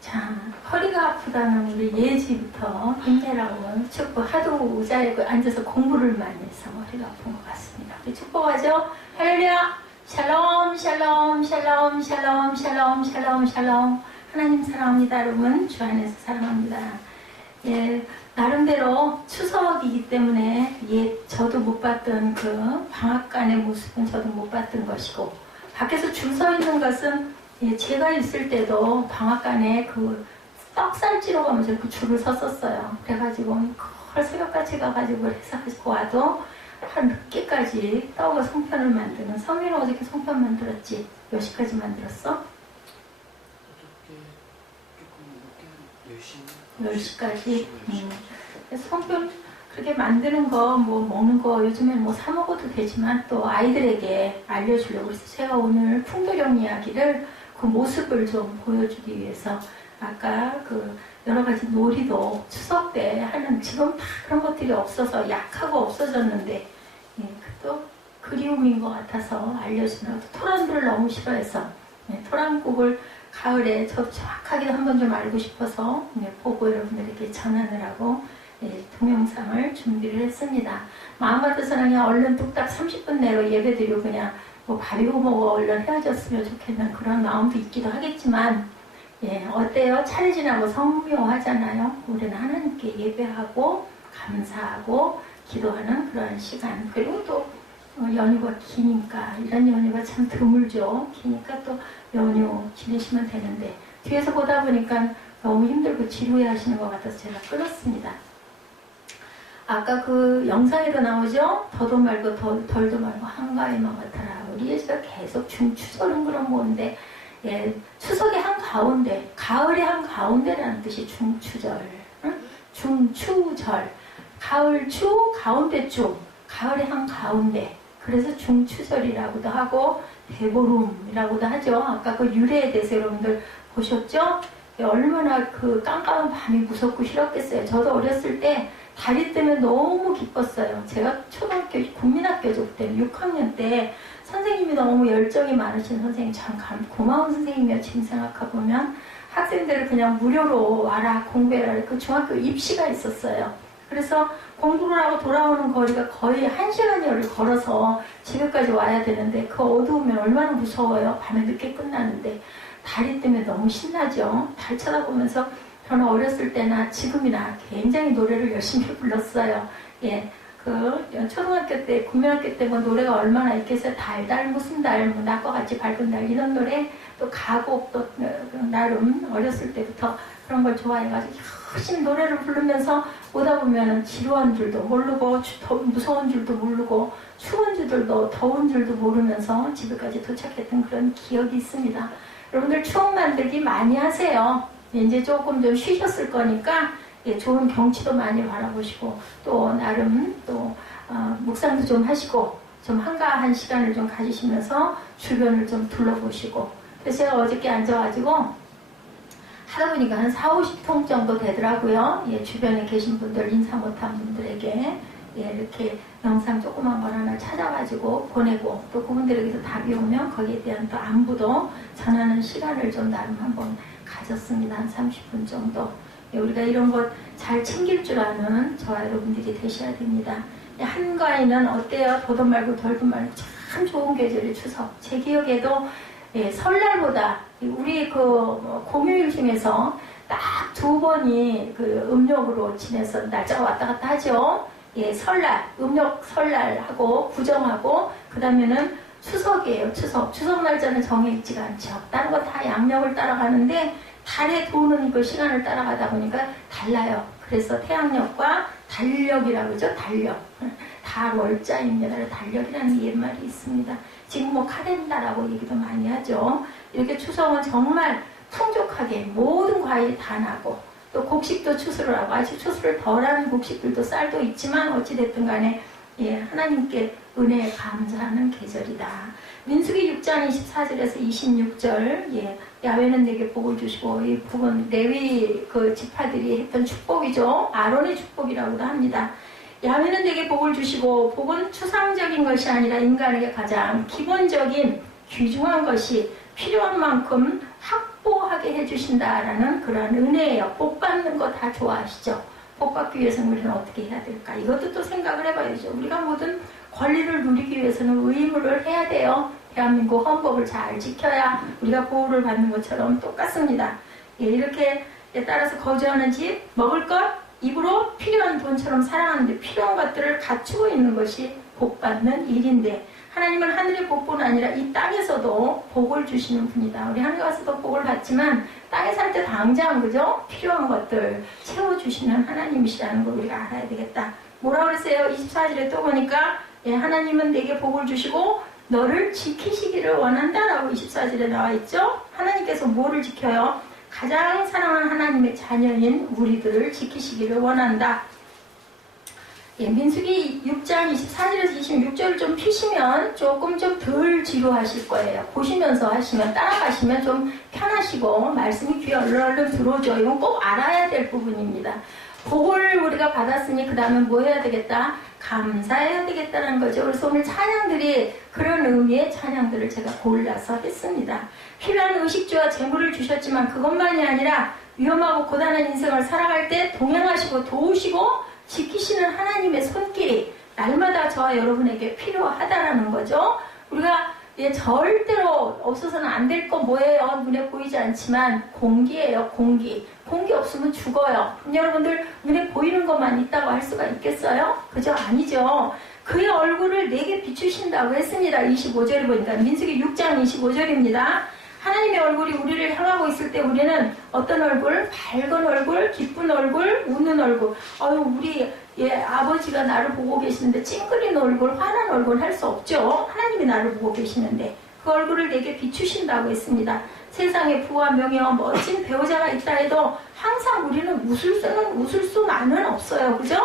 자, 허리가 아프다는 우리 예지부터 힘내라고 축복. 하도 의자에 앉아서 공부를 많이 해서 머리가 아픈 것 같습니다. 우리 축복하죠? 할렐루야! 샬롬, 샬롬, 샬롬, 샬롬, 샬롬, 샬롬, 샬롬. 하나님 사랑합니다, 여러분. 주 안에서 사랑합니다. 예, 나름대로 추석이기 때문에 저도 못 봤던 그 방앗간의 모습은 저도 못 봤던 것이고, 밖에서 줄 서 있는 것은 제가 있을 때도 방앗간에 그 떡살찌러 가면서 그 줄을 섰었어요. 그래가지고 그걸 새벽같이 가가지고 해서 와도 한 늦게까지 떡과 송편을 만드는. 성민은 어저께 송편 만들었지? 몇 시까지 만들었어? 10시까지? 송편 그렇게 만드는 거, 뭐 먹는 거 요즘엔 뭐 사 먹어도 되지만 또 아이들에게 알려주려고 그래서 제가 오늘 풍도령 이야기를 그 모습을 좀 보여주기 위해서 아까 그 여러 가지 놀이도 추석 때 하는, 지금 다 그런 것들이 없어서 약하고 없어졌는데, 또 그리움인 것 같아서 알려주는. 토란들을 너무 싫어해서 토란국을 가을에 저도 정확하게 한번 좀 알고 싶어서 보고 여러분들에게 전하느라고 동영상을 준비를 했습니다. 마음 같아서는 그냥 얼른 뚝딱 30분 내로 예배드리고 그냥 뭐 밥이고 뭐고 얼른 헤어졌으면 좋겠는 그런 마음도 있기도 하겠지만, 어때요? 차례 지나고 성묘하잖아요. 우리는 하나님께 예배하고 감사하고 기도하는 그런 시간. 그리고 또 연휴가 기니까, 이런 연휴가 참 드물죠. 기니까 또 연휴 지내시면 되는데, 뒤에서 보다 보니까 너무 힘들고 지루해 하시는 것 같아서 제가 끊었습니다. 아까 그 영상에도 나오죠? 더도 말고 덜도 말고 한가위만 같아라. 우리 예수가 계속 중추절은 그런 건데, 추석의 한가운데, 가을의 한가운데라는 뜻이 중추절. 응? 중추절. 가을 추, 가운데 추. 가을의 한가운데. 그래서 중추절이라고도 하고 대보름이라고도 하죠. 아까 그 유래에 대해서 여러분들 보셨죠? 얼마나 그 깜깜한 밤이 무섭고 싫었겠어요. 저도 어렸을 때 달이 뜨면 너무 기뻤어요. 제가 초등학교 국민학교죠. 그때 6학년 때 선생님이 너무 열정이 많으신 선생님, 참 고마운 선생님이에요. 지금 생각해보면 학생들을 그냥 무료로 와라 공부해라. 그 중학교 입시가 있었어요. 그래서 공부를 하고 돌아오는 거리가 거의 1시간여를 걸어서 집에까지 와야 되는데, 그 어두우면 얼마나 무서워요. 밤에 늦게 끝나는데. 달이 뜨면 너무 신나죠. 달 쳐다보면서 저는 어렸을 때나 지금이나 굉장히 노래를 열심히 불렀어요. 그 초등학교 때, 국민학교 때 뭐 노래가 얼마나 있겠어요. 달 무슨 달, 뭐 낮과 같이 밝은 달, 이런 노래, 또 가곡, 또 나름 어렸을 때부터 그런 걸 좋아해가지고 열심히 노래를 부르면서 오다 보면 지루한 줄도 모르고 무서운 줄도 모르고 추운 줄도 더운 줄도 모르면서 집에까지 도착했던 그런 기억이 있습니다. 여러분들 추억 만들기 많이 하세요. 이제 조금 좀 쉬셨을 거니까 좋은 경치도 많이 바라보시고, 또 나름 또 묵상도 좀 하시고, 좀 한가한 시간을 좀 가지시면서 주변을 좀 둘러보시고. 그래서 제가 어저께 앉아가지고 하다 보니까 한 40-50통 정도 되더라고요. 주변에 계신 분들, 인사 못한 분들에게 이렇게 영상 조그만 걸 하나 찾아가지고 보내고, 또 그분들에게서 답이 오면 거기에 대한 또 안부도 전하는 시간을 좀 나름 한번 가졌습니다. 한 30분 정도. 우리가 이런 것 잘 챙길 줄 아는 저와 여러분들이 되셔야 됩니다. 한가위는 어때요? 더도 말고 덜도 말고 참 좋은 계절이 추석. 제 기억에도 설날보다 우리 그 공휴일 중에서 딱 2번이 그 음력으로 지내서 날짜가 왔다 갔다 하죠. 설날, 음력 설날하고 구정하고, 그 다음에는 추석이에요. 추석 날짜는 정해있지가 않죠. 다른 거 다 양력을 따라가는데 달에 도는 그 시간을 따라가다 보니까 달라요. 그래서 태양력과 달력이라고 그러죠. 달력. 달월자입니다. 달력이라는 옛말이 있습니다. 지금 뭐 카렌다라고 얘기도 많이 하죠. 이렇게 추석은 정말 풍족하게 모든 과일이 다 나고, 또 곡식도 추수를 하고, 아직 추수를 덜한 곡식들도 쌀도 있지만 어찌됐든 간에 하나님께 은혜에 감사하는 계절이다. 민수기 6장 24절에서 26절, 야훼는 내게 복을 주시고, 이 복은 레위 그 지파들이 했던 축복이죠. 아론의 축복이라고도 합니다. 야훼는 내게 복을 주시고, 복은 추상적인 것이 아니라 인간에게 가장 기본적인 귀중한 것이 필요한 만큼 피로하게 해주신다라는 그런 은혜예요. 복 받는 거 다 좋아하시죠? 복 받기 위해서는 우리는 어떻게 해야 될까? 이것도 또 생각을 해봐야죠. 우리가 모든 권리를 누리기 위해서는 의무를 해야 돼요. 대한민국 헌법을 잘 지켜야 우리가 보호를 받는 것처럼 똑같습니다. 예, 이렇게 따라서 거주하는 집, 먹을 것, 입으로 필요한 돈처럼 살아가는데 필요한 것들을 갖추고 있는 것이 복 받는 일인데, 하나님은 하늘의 복뿐 아니라 이 땅에서도 복을 주시는 분이다. 우리 하늘 가서도 복을 받지만 땅에 살 때 당장 그죠? 필요한 것들 채워주시는 하나님이시라는 걸 우리가 알아야 되겠다. 뭐라 그랬어요? 24절에 또 보니까 예, 하나님은 내게 복을 주시고 너를 지키시기를 원한다라고 24절에 나와 있죠? 하나님께서 뭐를 지켜요? 가장 사랑하는 하나님의 자녀인 우리들을 지키시기를 원한다. 예, 민수기 6장 24절에서 26절을 좀 피시면 조금 좀 덜 지루하실 거예요. 보시면서 하시면, 따라가시면 좀 편하시고 말씀이 귀에 얼른 들어오죠. 이건 꼭 알아야 될 부분입니다. 복을 우리가 받았으니 그 다음에 뭐 해야 되겠다? 감사해야 되겠다는 거죠. 그래서 오늘 찬양들이 그런 의미의 찬양들을 제가 골라서 했습니다. 필요한 의식주와 재물을 주셨지만 그것만이 아니라 위험하고 고단한 인생을 살아갈 때 동행하시고 도우시고 지키시는 하나님의 손길이 날마다 저와 여러분에게 필요하다라는 거죠. 우리가 절대로 없어서는 안 될 거 뭐예요? 눈에 보이지 않지만 공기예요. 공기. 공기 없으면 죽어요. 여러분들 눈에 보이는 것만 있다고 할 수가 있겠어요? 그죠? 아니죠. 그의 얼굴을 내게 비추신다고 했습니다. 25절을 보니까 민수기 6장 25절입니다. 하나님의 얼굴이 우리를 향하고 있을 때 우리는 어떤 얼굴? 밝은 얼굴, 기쁜 얼굴, 웃는 얼굴. 우리 아버지가 나를 보고 계시는데 찡그린 얼굴, 화난 얼굴 할 수 없죠. 하나님이 나를 보고 계시는데 그 얼굴을 내게 비추신다고 했습니다. 세상에 부와 명예와 멋진 배우자가 있다 해도 항상 우리는 웃을 수만은 없어요. 그죠?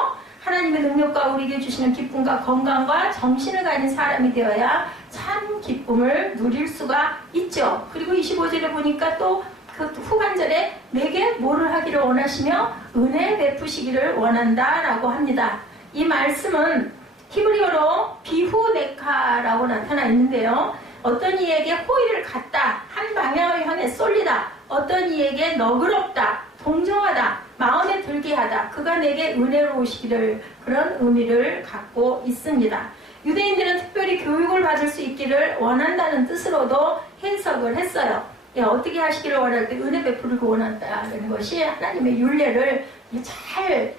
하나님의 능력과 우리에게 주시는 기쁨과 건강과 정신을 가진 사람이 되어야 참 기쁨을 누릴 수가 있죠. 그리고 25절에 보니까 또 그 후반절에 내게 뭐를 하기를 원하시며 은혜 베푸시기를 원한다라고 합니다. 이 말씀은 히브리어로 비후네카라고 나타나 있는데요. 어떤 이에게 호의를 갖다, 한 방향을 향해 쏠리다, 어떤 이에게 너그럽다, 동정하다, 마음에 들게 하다, 그가 내게 은혜로우시기를, 그런 의미를 갖고 있습니다. 유대인들은 특별히 교육을 받을 수 있기를 원한다는 뜻으로도 해석을 했어요. 어떻게 하시기를 원할 때 은혜 베풀고 원한다는 것이 하나님의 율례를 잘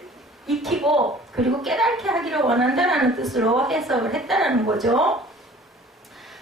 익히고 그리고 깨닫게 하기를 원한다는 뜻으로 해석을 했다는 거죠.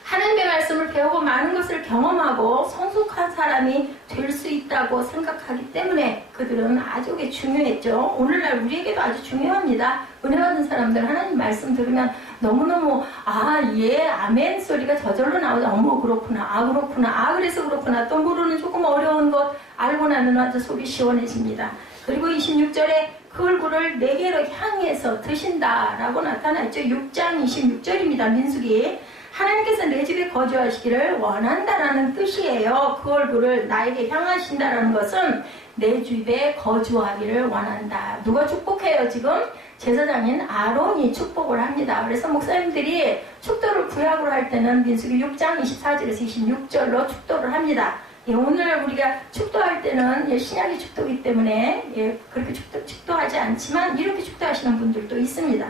하나님의 말씀을 배우고 많은 것을 경험하고 성숙한 사람이 될 수 있다고 생각하기 때문에 그들은 아주 중요했죠. 오늘날 우리에게도 아주 중요합니다. 은혜 받은 사람들 하나님 말씀 들으면 너무너무 아멘 소리가 저절로 나오죠. 어머 그렇구나, 그렇구나, 그래서 그렇구나. 또 모르는 조금 어려운 것 알고 나면 아주 속이 시원해집니다. 그리고 26절에 그 얼굴을 내게로 향해서 드신다라고 나타나있죠. 6장 26절입니다. 민수기. 하나님께서 내 집에 거주하시기를 원한다라는 뜻이에요. 그 얼굴을 나에게 향하신다라는 것은 내 집에 거주하기를 원한다. 누가 축복해요 지금? 제사장인 아론이 축복을 합니다. 그래서 목사님들이 축도를 구약으로 할 때는 민수기 6장 24절에서 26절로 축도를 합니다. 오늘 우리가 축도할 때는 신약의 축도이기 때문에 그렇게 축도하지 않지만 이렇게 축도하시는 분들도 있습니다.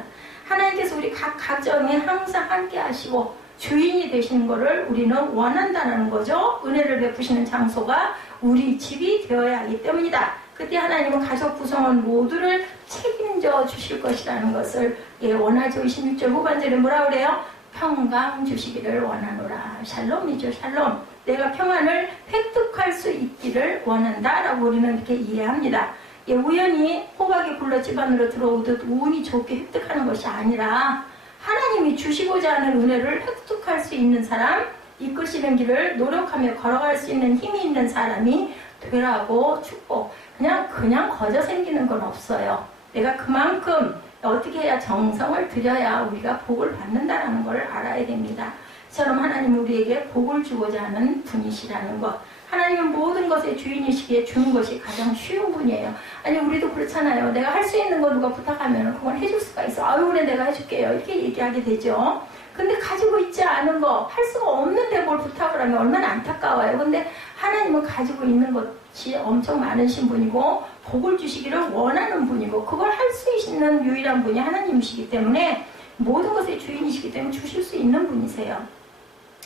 하나님께서 우리 각 가정에 항상 함께 하시고 주인이 되시는 것을 우리는 원한다는 거죠. 은혜를 베푸시는 장소가 우리 집이 되어야 하기 때문이다. 그때 하나님은 가족 구성원 모두를 책임져 주실 것이라는 것을 원하죠. 26절 후반절에 뭐라 그래요? 평강 주시기를 원하노라. 샬롬이죠. 샬롬. 내가 평안을 획득할 수 있기를 원한다라고 우리는 이렇게 이해합니다. 우연히 호박이 굴러 집안으로 들어오듯 운이 좋게 획득하는 것이 아니라 하나님이 주시고자 하는 은혜를 획득할 수 있는 사람, 이끄시는 길을 노력하며 걸어갈 수 있는 힘이 있는 사람이 되라고 축복. 그냥 거저 생기는 건 없어요. 내가 그만큼 어떻게 해야 정성을 들여야 우리가 복을 받는다는 걸 알아야 됩니다. 처럼 하나님은 우리에게 복을 주고자 하는 분이시라는 것. 하나님은 모든 것의 주인이시기에 주는 것이 가장 쉬운 분이에요. 아니 우리도 그렇잖아요. 내가 할 수 있는 거 누가 부탁하면 그건 해줄 수가 있어. 그래 내가 해줄게요. 이렇게 얘기하게 되죠. 근데 가지고 있지 않은 거, 할 수가 없는데 뭘 부탁을 하면 얼마나 안타까워요. 근데 하나님은 가지고 있는 것이 엄청 많으신 분이고 복을 주시기를 원하는 분이고 그걸 할 수 있는 유일한 분이 하나님이시기 때문에 모든 것의 주인이시기 때문에 주실 수 있는 분이세요.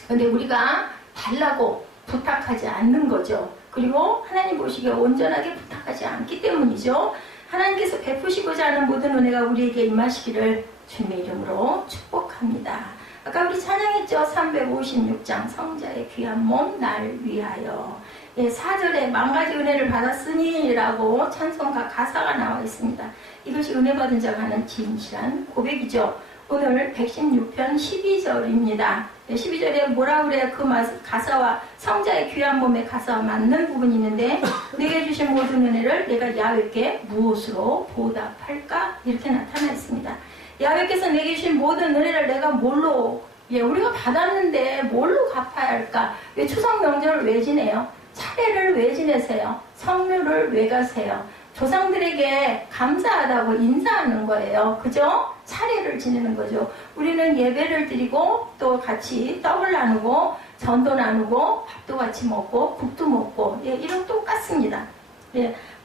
근데 우리가 달라고 부탁하지 않는 거죠. 그리고 하나님 보시기에 온전하게 부탁하지 않기 때문이죠. 하나님께서 베푸시고자 하는 모든 은혜가 우리에게 임하시기를 주님의 이름으로 축복합니다. 아까 우리 찬양했죠. 356장 성자의 귀한 몸 날 위하여. 예, 4절에 만가지 은혜를 받았으니 라고 찬송가 가사가 나와 있습니다. 이것이 은혜 받은 자가 하는 진실한 고백이죠. 오늘 116편 12절입니다. 12절에 뭐라 그래요? 그 가사와 성자의 귀한 몸의 가사와 맞는 부분이 있는데 내게 주신 모든 은혜를 내가 야훼께 무엇으로 보답할까? 이렇게 나타나 있습니다. 야훼께서 내게 주신 모든 은혜를 내가 뭘로 우리가 받았는데 뭘로 갚아야 할까? 왜 추석 명절을 왜 지내요? 차례를 왜 지내세요? 성묘를 왜 가세요? 조상들에게 감사하다고 인사하는 거예요. 그죠? 차례를 지내는 거죠. 우리는 예배를 드리고 또 같이 떡을 나누고 전도 나누고 밥도 같이 먹고 국도 먹고 이런 똑같습니다.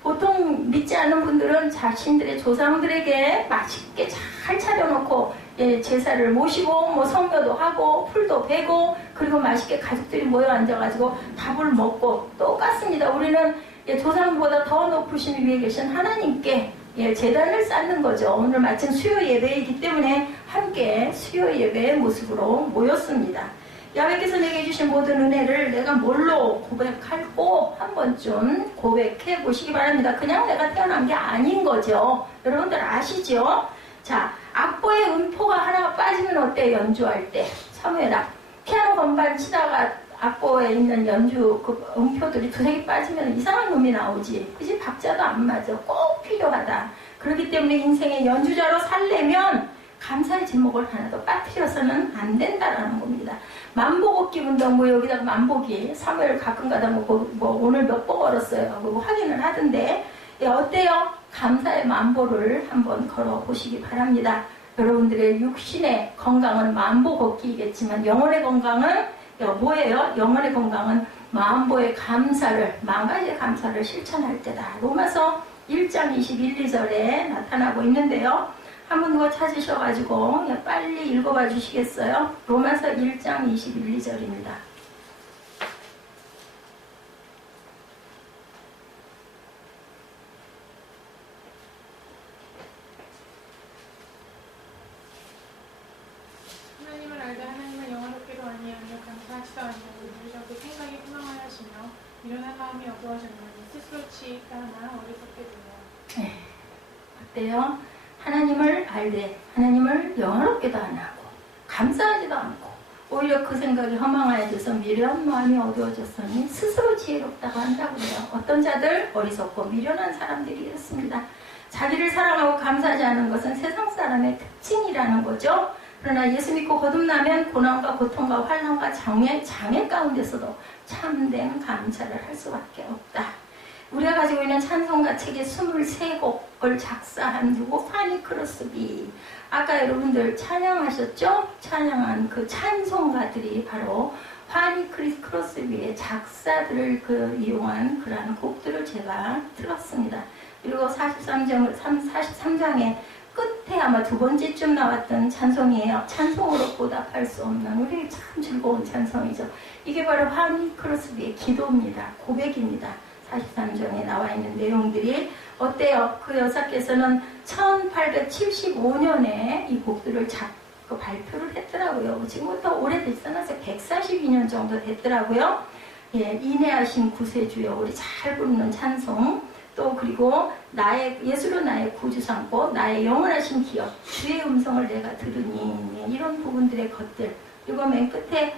보통 믿지 않는 분들은 자신들의 조상들에게 맛있게 잘 차려놓고 제사를 모시고 뭐 성묘도 하고 풀도 베고 그리고 맛있게 가족들이 모여 앉아가지고 밥을 먹고 똑같습니다. 우리는 조상보다 더 높으신 위에 계신 하나님께 제단을 쌓는 거죠. 오늘 마침 수요 예배이기 때문에 함께 수요 예배의 모습으로 모였습니다. 야훼께서 내게 주신 모든 은혜를 내가 뭘로 고백할고 한 번쯤 고백해 보시기 바랍니다. 그냥 내가 태어난 게 아닌 거죠. 여러분들 아시죠? 자, 악보의 음포가 하나가 빠지면 어때? 연주할 때 사무엘아, 피아노 건반 치다가 악보에 있는 연주 그 음표들이 두세 개 빠지면 이상한 음이 나오지. 그치? 박자도 안 맞아. 꼭 필요하다. 그렇기 때문에 인생의 연주자로 살려면 감사의 진목을 하나도 빠뜨려서는 안 된다라는 겁니다. 만보걷기 운동, 뭐 여기다가 만보기, 사무엘 가끔 가다 뭐 오늘 몇 번 걸었어요. 그거 확인을 하던데, 어때요? 감사의 만보를 한번 걸어보시기 바랍니다. 여러분들의 육신의 건강은 만보 걷기이겠지만 영혼의 건강은 뭐예요? 영혼의 건강은 만보의 감사를, 만 가지의 감사를 실천할 때다. 로마서 1장 21, 2절에 나타나고 있는데요. 한번 누가 찾으셔가지고 빨리 읽어봐 주시겠어요? 로마서 1장 21, 2절입니다. 하나님을 알되 하나님을 영화롭게도 아니하며 감사하지도 아니하고 누구셔도 생각이 희망하시며 미련한 마음이 어두워졌나니 스스로 치이까나 어리석게 되며. 어때요? 하나님을 알되 하나님을 영화롭게도 안 하고 감사하지도 않고 오히려 그 생각이 허망하여져서 미련한 마음이 어두워졌으니 스스로 지혜롭다고 한다고 해요. 어떤 자들? 어리석고 미련한 사람들이 이렇습니다. 자기를 사랑하고 감사하지 않는 것은 세상 사람의 특징이라는 거죠. 그러나 예수 믿고 거듭나면 고난과 고통과 환난과 장애 가운데서도 참된 감사를 할 수밖에 없다. 우리가 가지고 있는 찬송가 책에 23곡을 작사한 누구? 파니 크로스비. 아까 여러분들 찬양하셨죠? 찬양한 그 찬송가들이 바로 파니 크로스비의 작사들을 이용한 그러한 곡들을 제가 틀었습니다. 그리고 43장의 끝에 아마 두 번째쯤 나왔던 찬송이에요. 찬송으로 보답할 수 없는 우리 참 즐거운 찬송이죠. 이게 바로 파니 크로스비의 기도입니다. 고백입니다. 43장에 나와 있는 내용들이 어때요? 그 여사께서는 1875년에 이 곡들을 발표를 했더라고요. 지금부터 오래됐어요. 142년 정도 됐더라고요. 인내하신 구세주여, 우리 잘 부르는 찬송, 또 그리고 예수로 나의 구주 삼고 나의 영원하신 기업, 주의 음성을 내가 들으니, 이런 부분들의 것들. 그리고 맨 끝에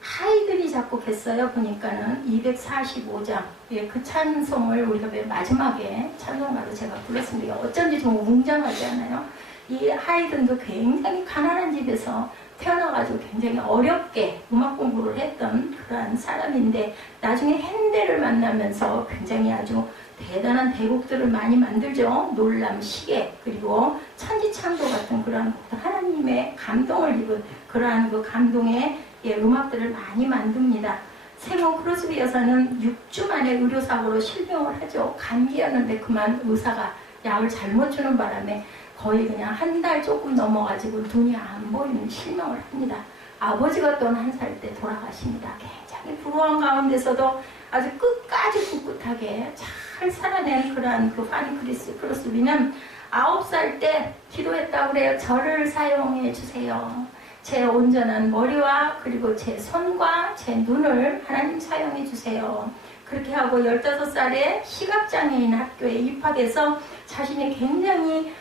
하이든이 작곡했어요. 보니까는 245장. 그 찬송을 우리가 맨 마지막에 찬송가로 제가 불렀습니다. 어쩐지 좀 웅장하지 않아요? 이 하이든도 굉장히 가난한 집에서 태어나가지고 굉장히 어렵게 음악 공부를 했던 그러한 사람인데 나중에 핸델을 만나면서 굉장히 아주 대단한 대곡들을 많이 만들죠. 놀람, 시계, 그리고 천지창조 같은 그러한 하나님의 감동을 입은 그러한 그 감동의 음악들을 많이 만듭니다. 생후 크로스비 여사는 6주 만에 의료사고로 실명을 하죠. 감기였는데 그만 의사가 약을 잘못 주는 바람에 거의 그냥 한 달 조금 넘어가지고 눈이 안 보이는 실명을 합니다. 아버지가 또한 한 살 때 돌아가십니다. 굉장히 불우한 가운데서도 아주 끝까지 꿋꿋하게 잘 살아낸 그러한 그 파니 크로스비는 9살 때 기도했다고 그래요. 저를 사용해 주세요. 제 온전한 머리와 그리고 제 손과 제 눈을 하나님 사용해 주세요. 그렇게 하고 15살에 시각장애인 학교에 입학해서 자신이 굉장히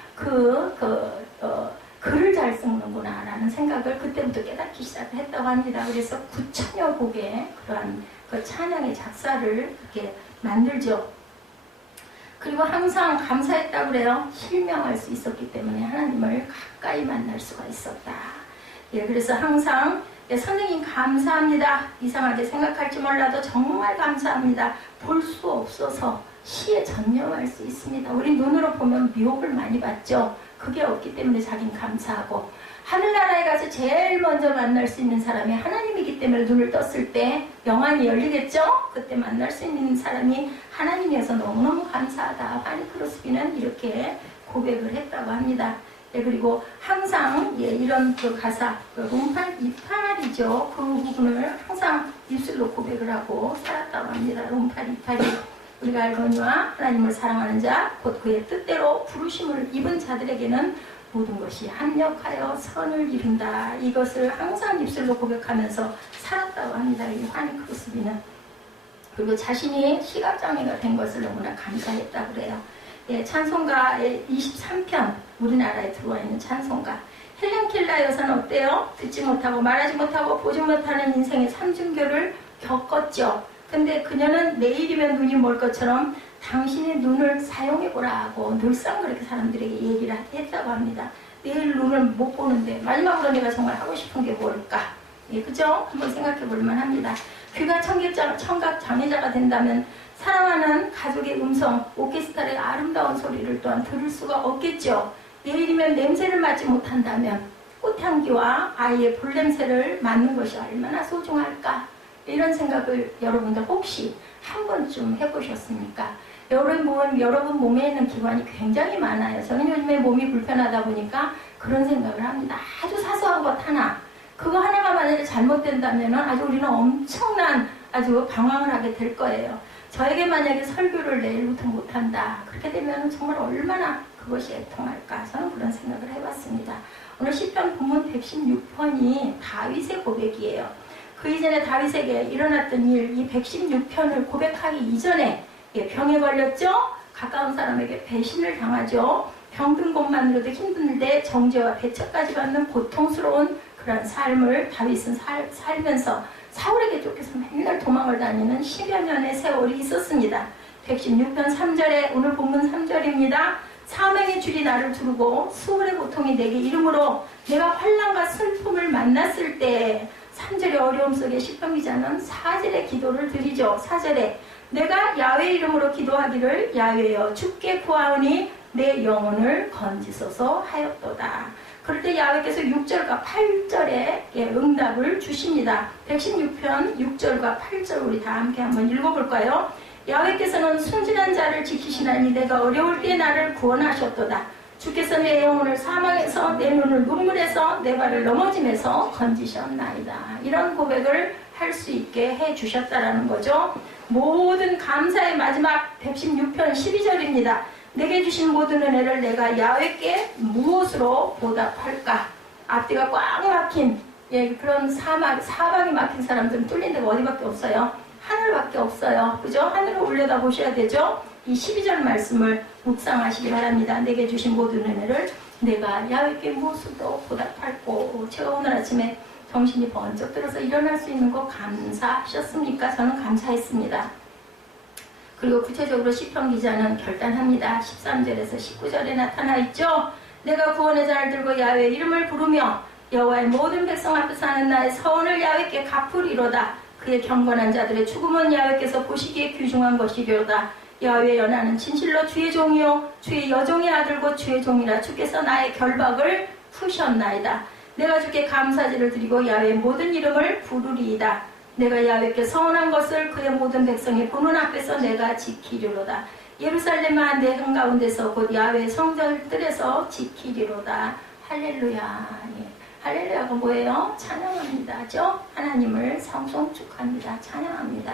글을 잘 쓰는구나 라는 생각을 그때부터 깨닫기 시작했다고 합니다. 그래서 9천여 곡의 그러한 그 찬양의 작사를 이렇게 만들죠. 그리고 항상 감사했다고 그래요. 실명할 수 있었기 때문에 하나님을 가까이 만날 수가 있었다. 예, 그래서 항상 선생님 감사합니다. 이상하게 생각할지 몰라도 정말 감사합니다. 볼 수 없어서 시에 전념할 수 있습니다. 우리 눈으로 보면 미혹을 많이 받죠. 그게 없기 때문에 자긴 감사하고 하늘나라에 가서 제일 먼저 만날 수 있는 사람이 하나님이기 때문에 눈을 떴을 때 영안이 열리겠죠? 그때 만날 수 있는 사람이 하나님이어서 너무너무 감사하다. 파니 크로스비는 이렇게 고백을 했다고 합니다. 예, 그리고 항상 이런 그 가사, 롬팔 이팔이죠. 그 부분을 항상 입술로 고백을 하고 살았다고 합니다. 롬팔 이팔이 우리가 알거니와 하나님을 사랑하는 자, 곧 그의 뜻대로 부르심을 입은 자들에게는 모든 것이 합력하여 선을 이룬다. 이것을 항상 입술로 고백하면서 살았다고 합니다. 이 파니 크로스비는. 그리고 자신이 시각장애가 된 것을 너무나 감사했다고 그래요. 예, 찬송가의 23편 우리나라에 들어와 있는 찬송가. 헬렌 켈러 여사는 어때요? 듣지 못하고 말하지 못하고 보지 못하는 인생의 삼중교를 겪었죠. 근데 그녀는 내일이면 눈이 멀 것처럼 당신의 눈을 사용해보라 하고 늘상 그렇게 사람들에게 얘기를 했다고 합니다. 내일 눈을 못 보는데 마지막으로 내가 정말 하고 싶은 게 뭘까? 예, 그죠? 한번 생각해 볼 만합니다. 귀가 청각 장애자가 된다면 사랑하는 가족의 음성, 오케스트라의 아름다운 소리를 또한 들을 수가 없겠죠. 내일이면 냄새를 맡지 못한다면 꽃향기와 아이의 볼냄새를 맡는 것이 얼마나 소중할까? 이런 생각을 여러분들 혹시 한 번쯤 해보셨습니까? 여러분 몸에 있는 기관이 굉장히 많아요. 저는 요즘에 몸이 불편하다 보니까 그런 생각을 합니다. 아주 사소한 것 하나, 그거 하나가 만약에 잘못된다면 아주 우리는 엄청난 아주 방황을 하게 될 거예요. 저에게 만약에 설교를 내일부터 못한다. 그렇게 되면 정말 얼마나 그것이 애통할까. 저는 그런 생각을 해봤습니다. 오늘 시편 본문 116편이 다윗의 고백이에요. 그 이전에 다윗에게 일어났던 일, 이 116편을 고백하기 이전에 병에 걸렸죠? 가까운 사람에게 배신을 당하죠. 병든 것만으로도 힘든데 정죄와 배척까지 받는 고통스러운 그런 삶을 다윗은 살면서 사울에게 쫓겨서 맨날 도망을 다니는 10여 년의 세월이 있었습니다. 116편 3절에 오늘 본문 3절입니다. 사명의 줄이 나를 두르고 수월의 고통이 내게 이름으로 내가 환난과 슬픔을 만났을 때 3절의 어려움 속에 시편 기자는 4절의 기도를 드리죠. 4절에 내가 야훼 이름으로 기도하기를 야훼여 주께 구하오니 내 영혼을 건지소서 하였도다. 그럴 때 야훼께서 6절과 8절에 응답을 주십니다. 116편 6절과 8절 우리 다 함께 한번 읽어볼까요? 야훼께서는 순진한 자를 지키시나니 내가 어려울 때 나를 구원하셨도다. 주께서 내 영혼을 사망에서 내 눈을 눈물에서 내 발을 넘어짐에서 건지셨나이다. 이런 고백을 할 수 있게 해주셨다라는 거죠. 모든 감사의 마지막 116편 12절입니다. 내게 주신 모든 은혜를 내가 야훼께 무엇으로 보답할까? 앞뒤가 꽉 막힌 그런 사방이 막힌 사람들은 뚫린 데가 어디밖에 없어요. 하늘밖에 없어요. 그죠? 하늘을 올려다 보셔야 되죠. 이 12절 말씀을 묵상하시기 바랍니다. 내게 주신 모든 은혜를 내가 야훼께 무엇으로 보답할꼬. 제가 오늘 아침에 정신이 번쩍 들어서 일어날 수 있는 거 감사하셨습니까? 저는 감사했습니다. 그리고 구체적으로 시편 기자는 결단합니다. 13절에서 19절에 나타나 있죠. 내가 구원의 잔을 들고 야훼 이름을 부르며 여호와의 모든 백성 앞에서 하는 나의 서원을 야훼께 갚으리로다. 그의 경건한 자들의 죽음은 야훼께서 보시기에 귀중한 것이리로다. 야훼 연하는 진실로 주의 종이요 주의 여종의 아들고 주의 종이라. 주께서 나의 결박을 푸셨나이다. 내가 주께 감사제를 드리고 야훼의 모든 이름을 부르리이다. 내가 야훼께 서원한 것을 그의 모든 백성이 보는 앞에서 내가 지키리로다. 예루살렘아 내 한가운데서 곧 야훼의 성전들에서 지키리로다. 할렐루야. 예. 할렐루야가 뭐예요? 찬양합니다죠. 하나님을 성송축합니다. 찬양합니다.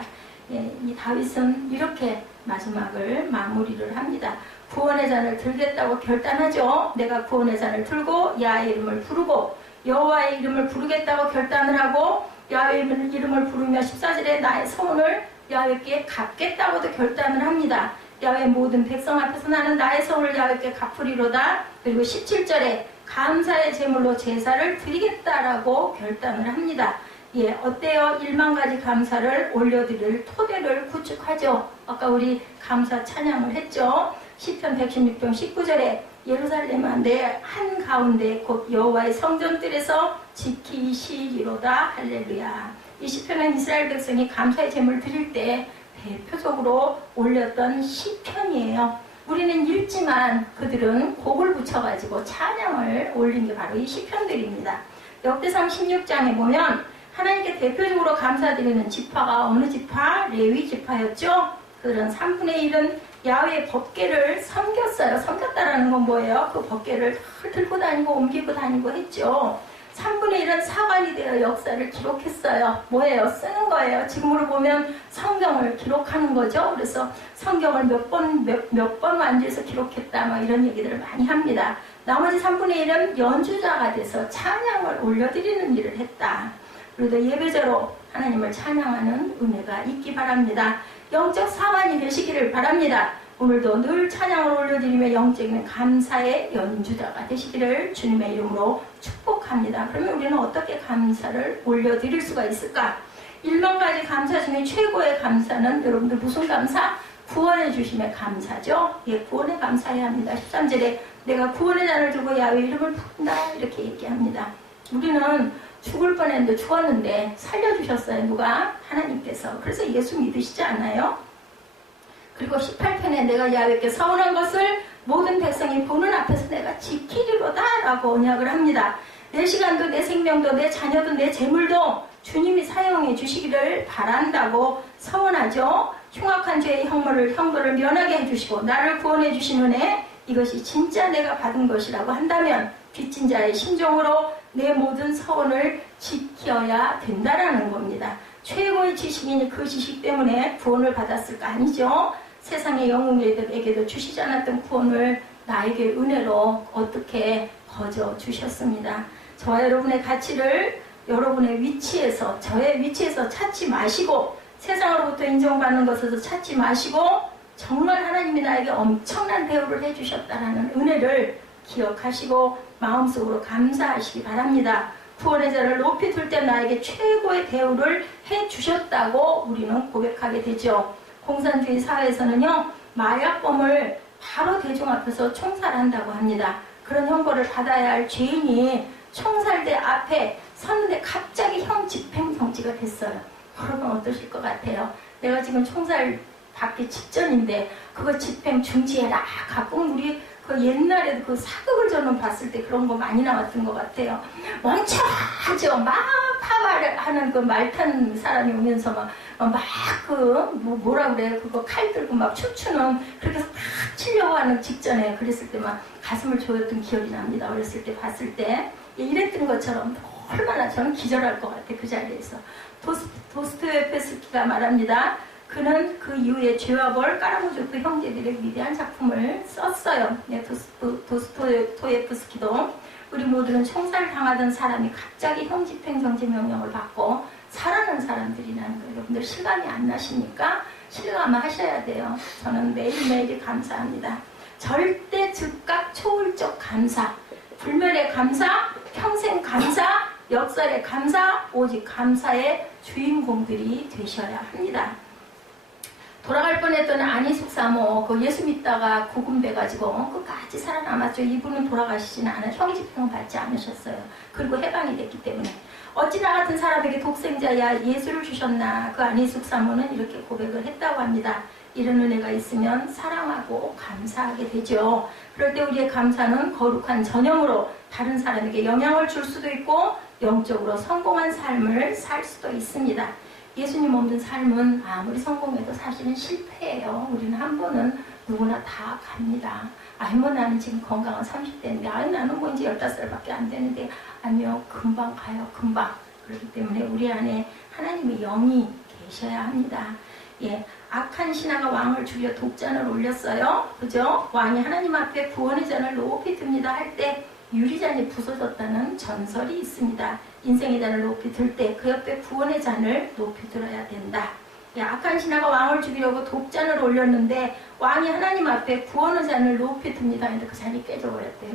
예, 이 다윗은 이렇게 마지막을 마무리를 합니다. 구원의 잔을 들겠다고 결단하죠. 내가 구원의 잔을 들고 야훼의 이름을 부르고 여호와의 이름을 부르겠다고 결단을 하고 야훼의 이름을 부르며 14절에 나의 소원을 야훼께 갚겠다고도 결단을 합니다. 야훼 모든 백성 앞에서 나는 나의 소원을 야훼께 갚으리로다. 그리고 17절에 감사의 제물로 제사를 드리겠다라고 결단을 합니다. 예, 어때요? 1만 가지 감사를 올려드릴 토대를 구축하죠. 아까 우리 감사 찬양을 했죠. 시편 116편 19절에 예루살렘아 내 한가운데 곧 여호와의 성전들에서 지키시리로다. 할렐루야. 이 시편은 이스라엘 백성이 감사의 제물을 드릴 때 대표적으로 올렸던 시편이에요. 우리는 읽지만 그들은 곡을 붙여가지고 찬양을 올린 게 바로 이 시편들입니다. 역대상 16장에 보면 하나님께 대표적으로 감사드리는 지파가 어느 지파? 레위 지파였죠. 그들은 3분의 1은 야훼의 법궤를 섬겼어요. 섬겼다라는 건 뭐예요? 그 법궤를 들고 다니고 옮기고 다니고 했죠. 3분의 1은 사관이 되어 역사를 기록했어요. 뭐예요? 쓰는 거예요. 지금으로 보면 성경을 기록하는 거죠. 그래서 성경을 몇 번 완주해서 기록했다 뭐 이런 얘기들을 많이 합니다. 나머지 3분의 1은 연주자가 돼서 찬양을 올려드리는 일을 했다. 그래도 예배자로 하나님을 찬양하는 은혜가 있기 바랍니다. 영적 사관이 되시기를 바랍니다. 오늘도 늘 찬양을 올려드리며 영적인 감사의 연주자가 되시기를 주님의 이름으로 축복합니다. 그러면 우리는 어떻게 감사를 올려드릴 수가 있을까? 1만 가지 감사 중에 최고의 감사는 여러분들 무슨 감사? 구원해 주심의 감사죠. 예, 구원에 감사해야 합니다. 13절에 내가 구원의 잔을 들고 야훼 이름을 부른다 이렇게 얘기합니다. 우리는 죽을 뻔했는데 죽었는데 살려주셨어요. 누가? 하나님께서. 그래서 예수 믿으시지 않아요? 그리고 18편에 내가 야훼께 서원한 것을 모든 백성이 보는 앞에서 내가 지키리로다 라고 언약을 합니다. 내 시간도 내 생명도 내 자녀도 내 재물도 주님이 사용해 주시기를 바란다고 서원하죠. 흉악한 죄의 형벌을 면하게 해주시고 나를 구원해 주신 은혜 이것이 진짜 내가 받은 것이라고 한다면 빚진 자의 심정으로 내 모든 서원을 지켜야 된다라는 겁니다. 최고의 지식이니 그 지식 때문에 구원을 받았을까? 아니죠. 세상의 영웅에게도 주시지 않았던 구원을 나에게 은혜로 어떻게 거저 주셨습니다. 저와 여러분의 가치를 여러분의 위치에서 저의 위치에서 찾지 마시고 세상으로부터 인정받는 것에서 찾지 마시고 정말 하나님이 나에게 엄청난 대우를 해주셨다는 은혜를 기억하시고 마음속으로 감사하시기 바랍니다. 구원의 자를 높이 들 때 나에게 최고의 대우를 해주셨다고 우리는 고백하게 되죠. 공산주의 사회에서는요, 마약범을 바로 대중 앞에서 총살한다고 합니다. 그런 형벌을 받아야 할 죄인이 총살대 앞에 섰는데 갑자기 집행정지가 됐어요. 여러분 어떠실 것 같아요? 내가 지금 총살 받기 직전인데 그거 집행 중지해라. 가끔 우리 그 옛날에도 그 사극을 저는 봤을 때 그런 거 많이 나왔던 것 같아요. 멍청하죠. 막 파발하는 그 말탄 사람이 오면서 뭐라 그래요? 그거 칼 들고 막 춤추는 그렇게 해서 막 치려고 하는 직전에 그랬을 때 막 가슴을 조였던 기억이 납니다. 어렸을 때 봤을 때. 이랬던 것처럼 얼마나 저는 기절할 것 같아. 그 자리에서. 도스토옙스키가 말합니다. 그는 그 이후에 죄와 벌, 까라무조크 형제들의 위대한 작품을 썼어요. 네, 도스토옙스키도 우리 모두는 총살당하던 사람이 갑자기 형집행정지 명령을 받고 살아난 사람들이라는 거예요. 여러분들 실감이 안 나십니까? 실감하셔야 돼요. 저는 매일매일 감사합니다. 절대 즉각 초월적 감사, 불멸의 감사, 평생 감사, 역설의 감사, 오직 감사의 주인공들이 되셔야 합니다. 돌아갈 뻔했던 안희숙 사모, 그 예수 믿다가 구금돼가지고 끝까지 살아남았죠. 이분은 돌아가시지는 않아요. 형집행 받지 않으셨어요. 그리고 해방이 됐기 때문에. 어찌 나 같은 사람에게 독생자야 예수를 주셨나. 그 안희숙 사모는 이렇게 고백을 했다고 합니다. 이런 은혜가 있으면 사랑하고 감사하게 되죠. 그럴 때 우리의 감사는 거룩한 전형으로 다른 사람에게 영향을 줄 수도 있고 영적으로 성공한 삶을 살 수도 있습니다. 예수님 없는 삶은 아무리 성공해도 사실은 실패예요. 우리는 한 번은 누구나 다 갑니다. 뭐 나는 지금 건강한 30대인데 나는 뭐 이제 15살밖에 안 되는데 아니요, 금방 가요. 금방. 그렇기 때문에 우리 안에 하나님의 영이 계셔야 합니다. 예, 악한 신하가 왕을 죽여 독잔을 올렸어요. 그죠? 왕이 하나님 앞에 구원의 잔을 높이 듭니다 할 때 유리잔이 부서졌다는 전설이 있습니다. 인생의 잔을 높이 들 때 그 옆에 구원의 잔을 높이 들어야 된다. 예, 악한 신하가 왕을 죽이려고 독잔을 올렸는데 왕이 하나님 앞에 구원의 잔을 높이 듭니다. 근데 그 잔이 깨져버렸대요.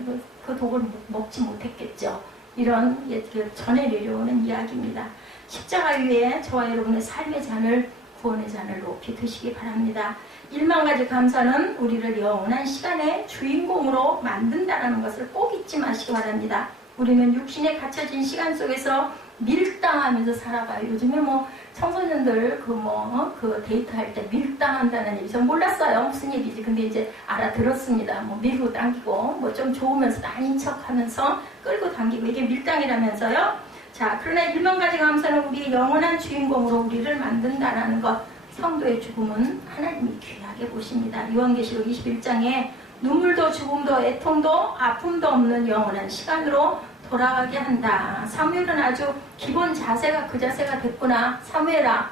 그 독을 먹지 못했겠죠. 이런 전에 내려오는 이야기입니다. 십자가 위에 저와 여러분의 삶의 잔을 구원의 잔을 높이 드시기 바랍니다. 1만가지 감사는 우리를 영원한 시간의 주인공으로 만든다는 것을 꼭 잊지 마시기 바랍니다. 우리는 육신에 갇혀진 시간 속에서 밀당하면서 살아가요. 요즘에 뭐 청소년들 그 데이트할 때 밀당한다는 얘기 전 몰랐어요. 무슨 얘기지? 근데 이제 알아들었습니다. 뭐 밀고 당기고 뭐 좀 좋으면서 아닌 척하면서 끌고 당기고 이게 밀당이라면서요. 자, 그러나 1만가지 감사는 우리의 영원한 주인공으로 우리를 만든다라는 것. 성도의 죽음은 하나님이 귀하게 보십니다. 요한계시록 21장에 눈물도 죽음도 애통도 아픔도 없는 영원한 시간으로 돌아가게 한다. 사무엘은 아주 기본 자세가 그 자세가 됐구나. 사무엘아,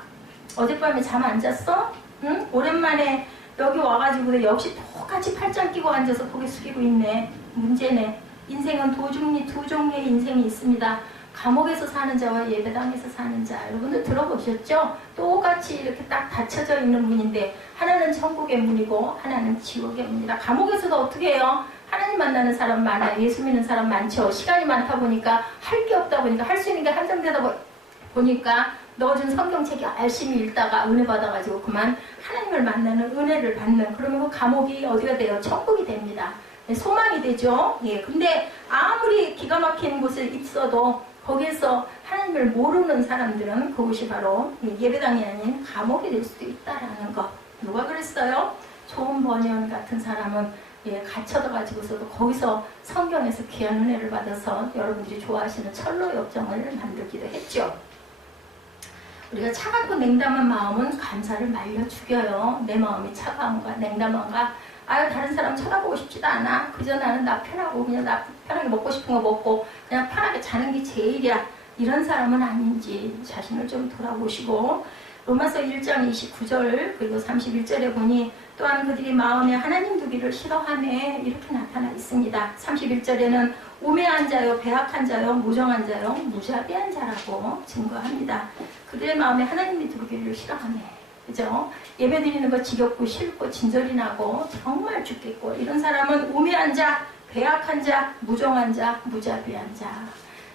어젯밤에 잠 안 잤어? 응? 오랜만에 여기 와가지고 역시 똑같이 팔짱 끼고 앉아서 고개 숙이고 있네. 문제네. 인생은 두 종류의 인생이 있습니다. 감옥에서 사는 자와 예배당에서 사는 자. 여러분들 들어보셨죠? 똑같이 이렇게 딱 닫혀져 있는 문인데 하나는 천국의 문이고 하나는 지옥의 문이다. 감옥에서도 어떻게 해요? 하나님 만나는 사람 많아요. 예수 믿는 사람 많죠. 시간이 많다 보니까 할 게 없다 보니까 할 수 있는 게 한정되다 보니까 넣어준 성경책 열심히 읽다가 은혜 받아가지고 그만 하나님을 만나는 은혜를 받는 그러면 그 감옥이 어디가 돼요? 천국이 됩니다. 소망이 되죠. 예, 근데 아무리 기가 막힌 곳에 있어도 거기에서 하나님을 모르는 사람들은 그곳이 바로 예배당이 아닌 감옥이 될 수도 있다라는 것. 누가 그랬어요? 좋은 번연 같은 사람은 갇혀가지고서도 거기서 성경에서 귀한 은혜를 받아서 여러분들이 좋아하시는 철로 역정을 만들기도 했죠. 우리가 차갑고 냉담한 마음은 감사를 말려 죽여요. 내 마음이 차가운가 냉담한가 다른 사람 쳐다보고 싶지도 않아. 그저 나는 나 편하고 그냥 나 편하게 먹고 싶은 거 먹고 그냥 편하게 자는 게 제일이야. 이런 사람은 아닌지 자신을 좀 돌아보시고 로마서 1장 29절 그리고 31절에 보니 또한 그들이 마음에 하나님 두기를 싫어하네 이렇게 나타나 있습니다. 31절에는 우매한 자요 배악한 자요 무정한 자요 무자비한 자라고 증거합니다. 그들의 마음에 하나님이 두기를 싫어하네. 그죠? 예배 드리는 거 지겹고 싫고 진절이 나고 정말 죽겠고 이런 사람은 우매한 자, 배악한 자, 무정한 자, 무자비한 자.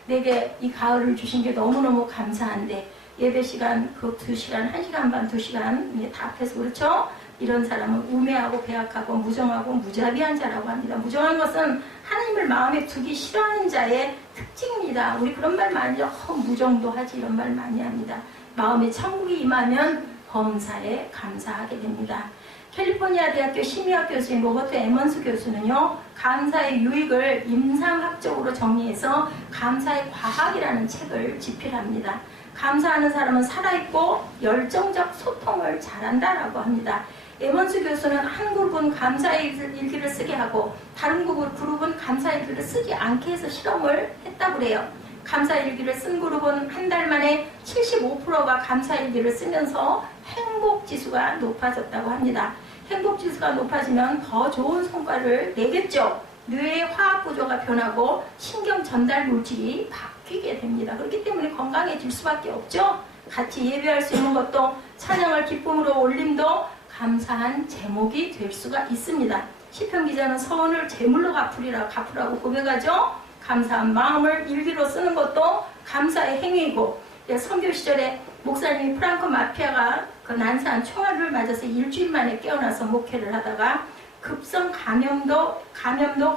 내게 이 가을을 주신 게 너무너무 감사한데 예배 시간 그 2시간, 1시간 반, 2시간 다 앞에서 그렇죠? 이런 사람은 우매하고 배악하고 무정하고 무자비한 자라고 합니다. 무정한 것은 하나님을 마음에 두기 싫어하는 자의 특징입니다. 우리 그런 말 많이 하죠. 무정도 하지 이런 말 많이 합니다. 마음에 천국이 임하면 범사에 감사하게 됩니다. 캘리포니아 대학교 심리학 교수인 로버트 에먼스 교수는요. 감사의 유익을 임상학적으로 정리해서 감사의 과학이라는 책을 집필합니다. 감사하는 사람은 살아있고 열정적 소통을 잘한다라고 합니다. 에먼스 교수는 한 그룹은 감사의 일기를 쓰게 하고 다른 그룹은 감사의 일기를 쓰지 않게 해서 실험을 했다고 그래요. 감사일기를 쓴 그룹은 한 달 만에 75%가 감사일기를 쓰면서 행복지수가 높아졌다고 합니다. 행복지수가 높아지면 더 좋은 성과를 내겠죠. 뇌의 화학구조가 변하고 신경 전달 물질이 바뀌게 됩니다. 그렇기 때문에 건강해질 수밖에 없죠. 같이 예배할 수 있는 것도 찬양을 기쁨으로 올림도 감사한 제목이 될 수가 있습니다. 시편 기자는 서원을 제물로 갚으라고 고백하죠. 감사한 마음을 일기로 쓰는 것도 감사의 행위이고 선교 시절에 목사님이 프랑크 마피아가 그 난사한 총알을 맞아서 일주일 만에 깨어나서 목회를 하다가 급성 감염도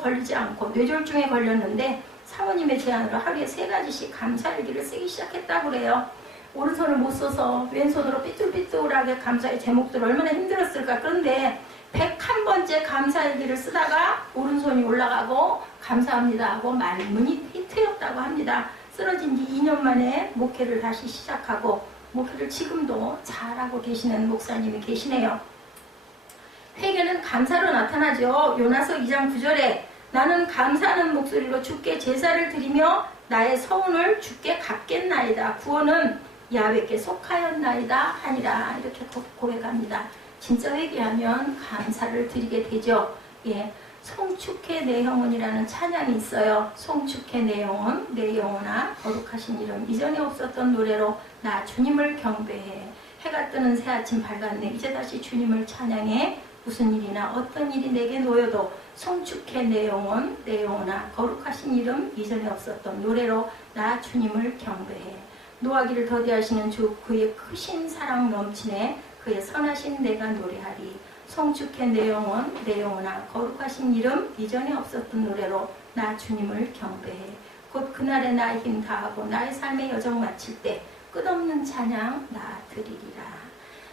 걸리지 않고 뇌졸중에 걸렸는데 사모님의 제안으로 하루에 3가지씩 감사일기를 쓰기 시작했다고 그래요. 오른손을 못 써서 왼손으로 삐뚤삐뚤하게 감사의 제목들 얼마나 힘들었을까. 그런데 101번째 감사일기를 쓰다가 오른손이 올라가고 감사합니다 하고 말문이 트였다고 합니다. 쓰러진 지 2년 만에 목회를 다시 시작하고 목회를 지금도 잘하고 계시는 목사님이 계시네요. 회개는 감사로 나타나죠. 요나서 2장 9절에 나는 감사하는 목소리로 주께 제사를 드리며 나의 서운을 주께 갚겠나이다. 구원은 야훼께 속하였나이다 하니라. 이렇게 고백합니다. 진짜 회개하면 감사를 드리게 되죠. 예, 송축해 내 영혼이라는 찬양이 있어요. 송축해 내 영혼, 내 영혼아 거룩하신 이름. 이전에 없었던 노래로 나 주님을 경배해. 해가 뜨는 새 아침 밝았네. 이제 다시 주님을 찬양해. 무슨 일이나 어떤 일이 내게 놓여도 송축해 내 영혼, 내 영혼아 거룩하신 이름. 이전에 없었던 노래로 나 주님을 경배해. 노하기를 더디하시는 주 그의 크신 사랑 넘치네. 그의 선하신 내가 노래하리. 송축해 내 영혼, 내 영혼아 거룩하신 이름. 이전에 없었던 노래로 나 주님을 경배해. 곧 그날에 나의 힘 다하고 나의 삶의 여정 마칠 때 끝없는 찬양 나 드리리라.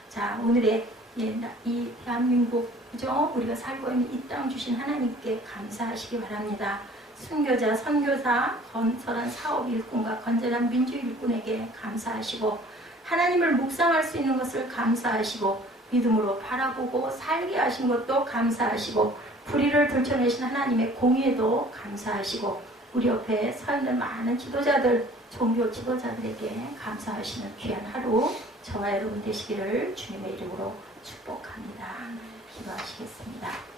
자, 오늘의 이 대한민국, 그죠? 우리가 살고 있는 이 땅 주신 하나님께 감사하시기 바랍니다. 순교자, 선교사, 건설한 사업 일꾼과 건전한 민주 일꾼에게 감사하시고 하나님을 묵상할 수 있는 것을 감사하시고 믿음으로 바라보고 살게 하신 것도 감사하시고 불의를 들춰내신 하나님의 공의에도 감사하시고 우리 옆에 서 있는 많은 지도자들, 종교 지도자들에게 감사하시는 귀한 하루 저와 여러분 되시기를 주님의 이름으로 축복합니다. 기도하시겠습니다.